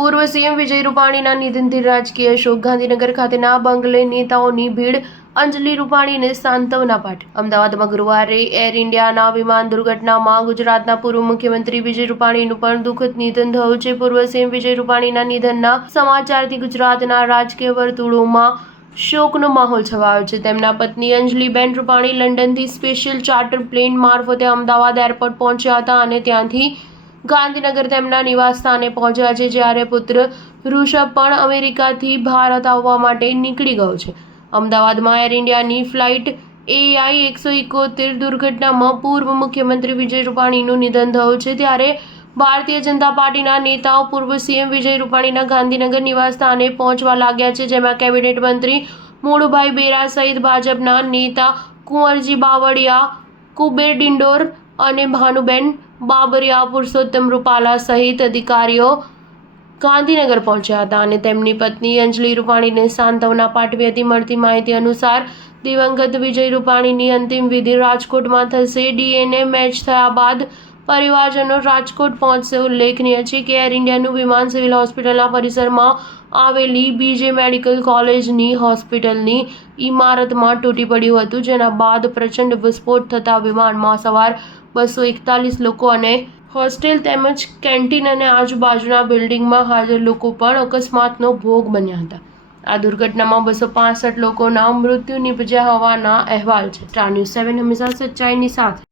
પૂર્વ સીએમ વિજય રૂપાણીના નિધનથી રાજકીય શોક. ગાંધીનગર ખાતેના બંગલે નેતાઓની ભીડ. અંજલિ રૂપાણીને સાંત્વના પાઠ. અમદાવાદમાં ગુરુવારે એર ઇન્ડિયાના વિમાન દુર્ઘટનામાં ગુજરાતના પૂર્વ મુખ્યમંત્રી વિજય રૂપાણીનું પણ દુઃખદ નિધન થયું છે. પૂર્વ સીએમ વિજય રૂપાણીના નિધનના સમાચારથી ગુજરાતના રાજકીય વર્તુળોમાં શોકનો માહોલ છવાયો છે. તેમના પત્ની અંજલિબેન રૂપાણી લંડનથી સ્પેશિયલ ચાર્ટર પ્લેન મારફતે અમદાવાદ એરપોર્ટ પહોંચ્યા હતા અને ત્યાંથી ગાંધીનગર તેમના નિવાસસ્થાને પહોંચ્યા છે, જ્યારે પુત્ર ઋષભ પણ અમેરિકાથી ભારત આવવા માટે નીકળી ગયો છે. અમદાવાદમાં એર ઇન્ડિયાની ફ્લાઇટ AI-171 દુર્ઘટનામાં પૂર્વ મુખ્યમંત્રી વિજય રૂપાણીનું નિધન થયું છે. ત્યારે ભારતીય જનતા પાર્ટીના નેતાઓ પૂર્વ સીએમ વિજય રૂપાણીના ગાંધીનગર નિવાસસ્થાને પહોંચવા લાગ્યા છે, જેમાં કેબિનેટ મંત્રી મોળુભાઈ બેરા સહિત ભાજપના નેતા કુંવરજી બાવળિયા, કુબેર ડિંડોર અને ભાનુબેન બાબરિયા, પુરુષોત્તમ રૂપાલા સહિત અધિકારીઓ ગાંધીનગર પહોંચ્યા હતા અને તેમની પત્ની અંજલિ રૂપાણીને સાંત્વના પાઠવી હતી. મળતી માહિતી અનુસાર દિવંગત વિજય રૂપાણીની અંતિમ વિધિ રાજકોટમાં થશે. DNA મેચ થયા બાદ પરિવારજનો રાજકોટ પહોંચશે. ઉલ્લેખનીય છે કે એર ઇન્ડિયાનું વિમાન સિવિલ હોસ્પિટલના પરિસરમાં આવેલી BJ મેડિકલ કોલેજની હોસ્પિટલની ઇમારતમાં તૂટી પડ્યું હતું, જેના બાદ પ્રચંડ વિસ્ફોટ થતાં વિમાનમાં સવાર 241 લોકો અને હોસ્ટેલ તેમજ કેન્ટીન અને આજુબાજુના બિલ્ડિંગમાં હાજર લોકો પણ અકસ્માતનો ભોગ બન્યા હતા. આ દુર્ઘટનામાં 265 લોકોના મૃત્યુ નીપજ્યા હોવાના અહેવાલ છે. સ્ટાર ન્યૂઝ 7 હંમેશા સચ્ચાઈની સાથે.